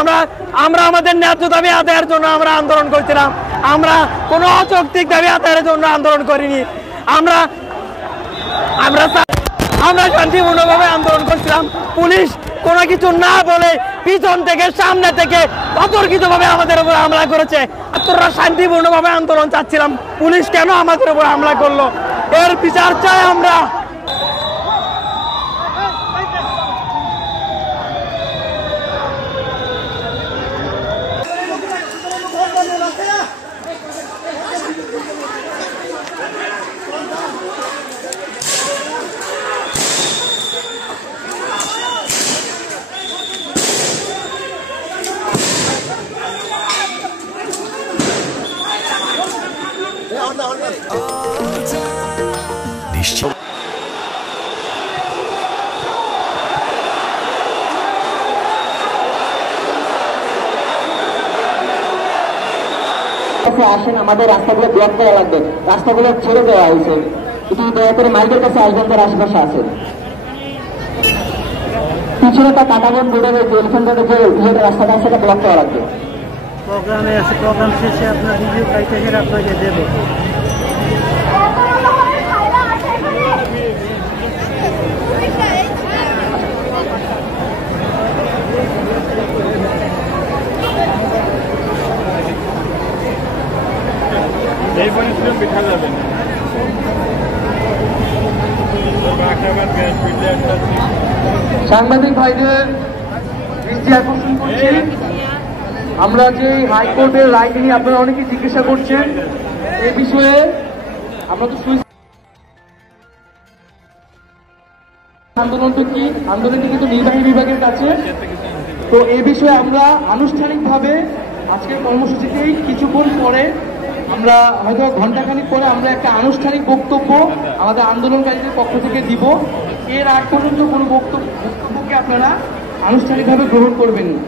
আমরা আমরা আমাদের ন্যায্য দাবি আদায়ের জন্য আমরা আন্দোলন করছিলাম। আমরা কোনো অযৌক্তিক দাবি আদায়ের জন্য আন্দোলন করিনি। আমরা আমরা আমরা শান্তিপূর্ণভাবে আন্দোলন করছিলাম। পুলিশ কোনো কিছু না বলে পিছন থেকে সামনে থেকে অতর্কিতভাবে আমাদের উপর হামলা করেছে। তোরা শান্তিপূর্ণভাবে আন্দোলন চাচ্ছিলাম, পুলিশ কেন আমাদের উপর হামলা করলো? এর বিচার চাই আমরা। আসেন, আমাদের রাস্তাগুলো ব্লক করা লাগবে, রাস্তাগুলো ছেড়ে দেওয়া হয়েছে, একটু দয়া করে মালিকের কাছে আসবেন, তার আশেপাশে আছেন। পিছনে তার কাটাবন বোর্ডে রয়েছে, এখান থেকে যে রাস্তাটা আছে সেটা ব্লক করা লাগবে। প্রোগ্রামে আছে, প্রোগ্রাম শেষে আপনার রিভিউ কাইতে আপনাকে দেবো। সাংবাদিক ভাইদের দৃষ্টি আকর্ষণ করছি, আমরা যে হাইকোর্টের রায় নিয়ে আপনারা অনেকে জিজ্ঞাসা করছেন, এই বিষয়ে আমরা তো আন্দোলনটা কি, আন্দোলনটি কিন্তু নির্বাহী বিভাগের কাছে। তো এই বিষয়ে আমরা আনুষ্ঠানিকভাবে আজকের কর্মসূচিতেই কিছুক্ষণ পরে, আমরা হয়তো ঘন্টাখানিক পরে আমরা একটা আনুষ্ঠানিক বক্তব্য আমাদের আন্দোলনকারীদের পক্ষ থেকে দিব। এর আগ পর্যন্ত কোনো বক্তব্যকে আপনারা আনুষ্ঠানিকভাবে গ্রহণ করবেন না।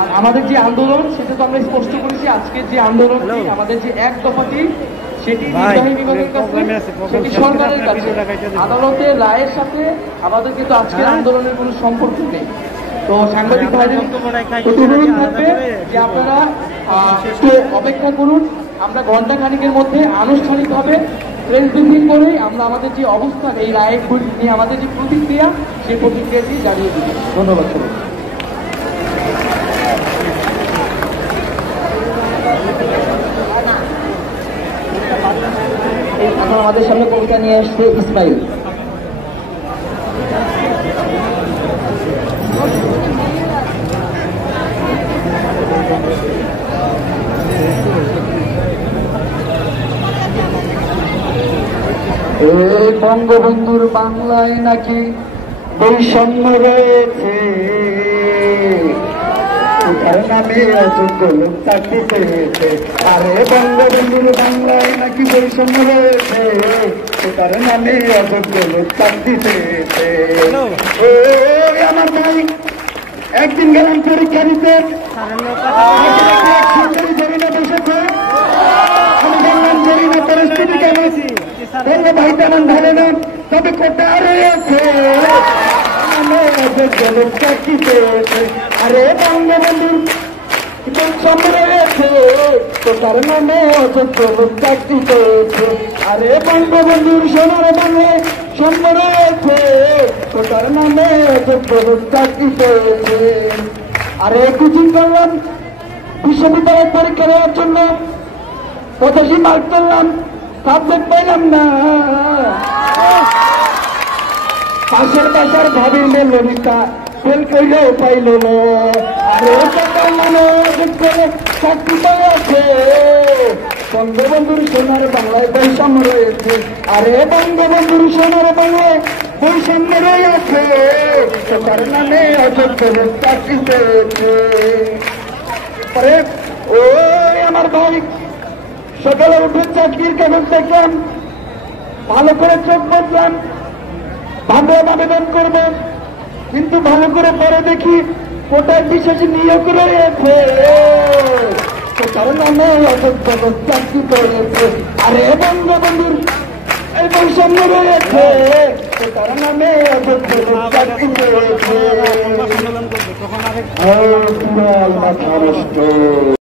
আর আমাদের যে আন্দোলন সেটা তো আমরা স্পষ্ট করেছি, আজকের যে আন্দোলনটি আমাদের যে এক দফাটি সেটি নির্বাহী বিভাগের কাছে, সেটি সরকারের কাছে। আদালতের রায়ের সাথে আমাদের কিন্তু আজকের আন্দোলনের কোনো সম্পর্ক নেই। তো সাংবাদিক ভাইদের অনুরোধ থাকবে যে আপনারা একটু অপেক্ষা করুন, আমরা ঘন্টা খানিকের মধ্যে আনুষ্ঠানিকভাবে প্রেস ব্রিফিং করে আমরা আমাদের যে অবস্থান এই রায়ের নিয়ে আমাদের যে প্রতিক্রিয়া, সেই প্রতিক্রিয়াটি জানিয়ে দিই। ধন্যবাদ সবাই। এখন আমাদের সামনে কবিতা নিয়ে আসছে ইসমাইল। এই বঙ্গবন্ধুর বাংলায় নাকি বৈষম্য রয়েছে, তার নামে অযোগ্য লোক চাকরি পেয়েছে। আরে বঙ্গবন্ধুর বাংলায় নাকি বৈষম্য রয়েছে, তার নামে অযোগ্য লোক চাকরি পেয়েছে। ও আমার ভাই, একদিন গেলাম পরীক্ষা দিতে, বসেছে, আমি জানলাম করি না পরিস্থিতি কেমন, বললো ভাই তেমন ভালো না, তবে কোটা রয়েছে, চাকরি পেয়েছে। আরে বঙ্গবন্ধুর বৈষম্য রয়েছে, তার নামে অযোগ্য লোক চাকরি পেয়েছে। আরে বঙ্গবন্ধুর সোনার বাংলা সম্য রয়েছে, তার নামে অযোগ্য লোক চাকরি পেয়েছে। আরে কোচিং করলাম বিশ্ববিদ্যালয়ের পরীক্ষা দেওয়ার জন্য, 85 মার্ক করলাম, সাবজেক্ট পাইলাম না। পাশের বাসার ভাবির ললিতা ফেল কইলেও পাইল না। আরে চাকরি পেয়েছে, বঙ্গবন্ধুর সোনার বাংলায় বৈষম্য রয়েছে। আরে বঙ্গবন্ধুর সোনার বাংলায় বৈষম্য রয়েছে, তার নামে অযোগ্য লোক চাকরি পেয়েছে। পরে ও আমার ভাই, সকালে উঠে চাকরির কাগজ দেখলাম, ভালো করে চোখ বসলাম, ভাবে আবেদন করবো, কিন্তু ভালো করে পরে দেখি কোটায় বিশেষ নিয়োগ রয়েছে, তার নামে অযোগ্য লোক চাকরি পেয়েছে। আরে বঙ্গবন্ধুর এই বৈষম্য রয়েছে, তার নামে অযোগ্য লোক চাকরি পেয়েছে। সম্মেলন করবে তখন আরেক মাথা নষ্ট।